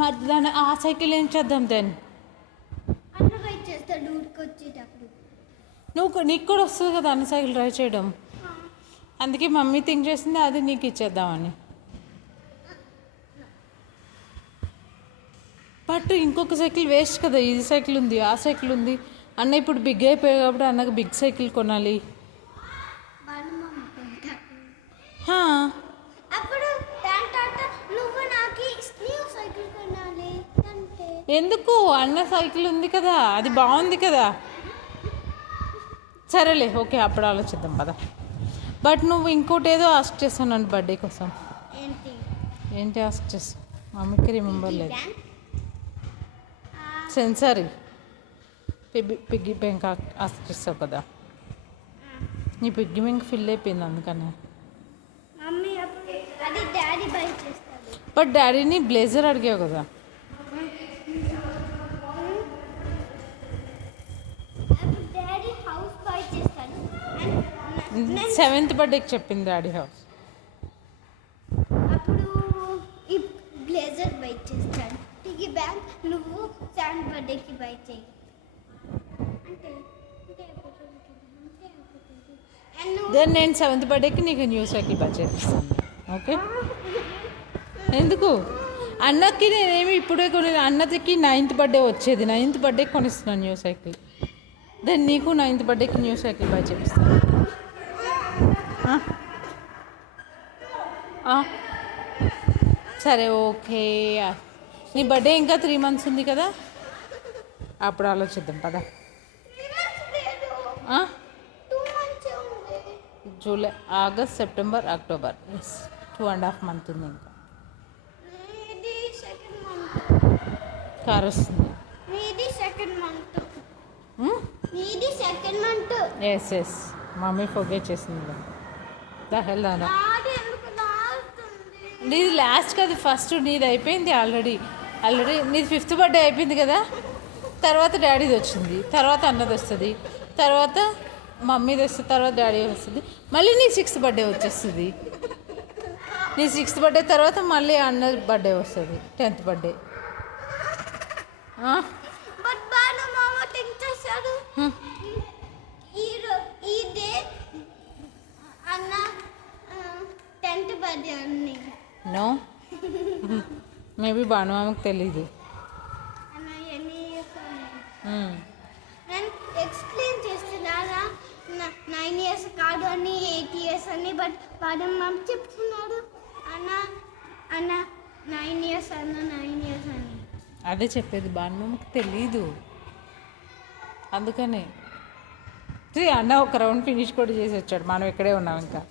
మరి దాని ఆ సైకిల్ ఏం చేద్దాం దాన్ని అన్న రైడ్ చేస్తాడు ఊరికొచ్చేటప్పుడు. నీకు కూడా వస్తుంది కదా అన్ని సైకిల్ డ్రైవ్ చేయడం. అందుకే మమ్మీ థింక్ చేసింది అది నీకు ఇచ్చేద్దామని. బట్ ఇంకొక సైకిల్ వేస్ట్ కదా, ఇది సైకిల్ ఉంది ఆ సైకిల్ ఉంది. అన్న ఇప్పుడు బిగ్ అయిపోయాయి కాబట్టి అన్నకు బిగ్ సైకిల్ కొనాలి. ఎందుకు అన్న సైకిల్ ఉంది కదా, అది బాగుంది కదా. సరేలే ఓకే అప్పుడు ఆలోచిద్దాం పద. బట్ నువ్వు ఇంకోటి ఏదో ఆస్క్ చేస్తాను నన్ను బర్త్డే కోసం. ఏంటి ఆస్క్ చేస్తావు? మమ్మీకి రిమెంబర్ లేదు. సెన్సరీ పిగ్గి బ్యాంక్ ఆస్క్ చేస్తావు కదా. నీ పిగ్గి బ్యాంక్ ఫిల్ అయిపోయింది అందుకని. బట్ డాడీని బ్లేజర్ అడిగావు కదా. 7th బర్త్డేకి చెప్పింది డాడీ హౌస్. అప్పుడు ఈ బ్లేజర్ బై చేస్తాడు. పిగ్గీ బ్యాంక్ నువ్వు 7th బర్త్డేకి బై చేయి దెన్ నేను 7th బర్త్డేకి నీకు న్యూ సైకిల్ బై చేస్తాను. ఓకే ఎందుకు అన్నకి నేనేమి ఇప్పుడే కొని, అన్నకి 9th బర్త్డే వచ్చేది, 9th బర్త్డేకి కొనిస్తున్నాను న్యూ సైకిల్. దెన్ నీకు 9th బర్త్డేకి న్యూ సైకిల్ బై చేపిస్తాను. సరే ఓకే. నీ బర్త్డే ఇంకా 3 months ఉంది కదా, అప్పుడు ఆలోచిద్దాం పదా. July, August, September, October, 2.5 months ఉంది ఇంకా. కార్ వస్తుంది. ఎస్ మమ్మీ ఫోగేట్ చేసింది. హెల్దానా నీది లాస్ట్ కదా, ఫస్ట్ నీది అయిపోయింది ఆల్రెడీ. నీది 5th బర్త్డే అయిపోయింది కదా. తర్వాత డాడీది వచ్చింది, తర్వాత అన్నది వస్తుంది, తర్వాత మమ్మీది వస్తుంది, తర్వాత డాడీ వస్తుంది. మళ్ళీ నీ 6th బర్త్డే వచ్చేస్తుంది. నీ 6th బర్త్డే తర్వాత మళ్ళీ అన్న బర్త్డే వస్తుంది, 10th బర్త్డే. నో మేబీ భానుమామకు తెలీదు. ఎక్స్ప్లెయిన్ చేస్తున్నారా 9 years కాదు అని 8 years అని. బట్ భానుమామ చెప్తున్నాడు అన్న 9 years అన్న 9 years అని. అదే చెప్పేది, భానుమామకు తెలీదు అందుకనే. అన్న ఒక రౌండ్ ఫినిష్ కూడా చేసి వచ్చాడు, మనం ఇక్కడే ఉన్నాం ఇంకా.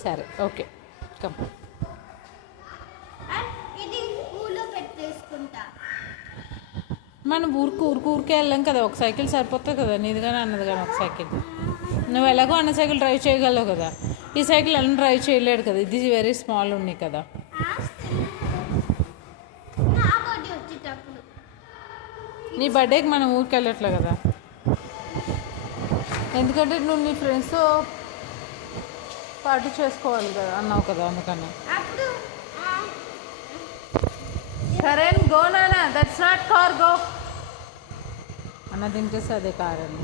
సరే ఓకే కమ్. మనం ఊరికే వెళ్ళాం కదా, ఒక సైకిల్ సరిపోతుంది కదా. నీది కానీ అన్నది కానీ ఒక సైకిల్. నువ్వు ఎలాగో అన్న సైకిల్ డ్రైవ్ చేయగలవు కదా, ఈ సైకిల్ అన్న డ్రైవ్ చేయలేడు కదా, ఇది వెరీ స్మాల్ ఉన్నాయి కదా. నీ బర్త్డేకి మనం ఊరికి వెళ్ళట్లే కదా, ఎందుకంటే నువ్వు నీ ఫ్రెండ్స్తో పార్టీ చేసుకోవాలి కదా అన్నావు కదా, అందుకని. సరే గో నానా, దట్స్ నాట్ కార్, గో. అన్న తింటేస్తే అదే కార్ అని.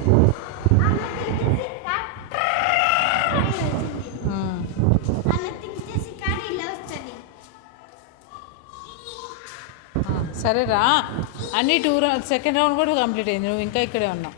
సరే రా, అన్ని 2 rounds, 2nd round కూడా కంప్లీట్ అయింది, నువ్వు ఇంకా ఇక్కడే ఉన్నావు.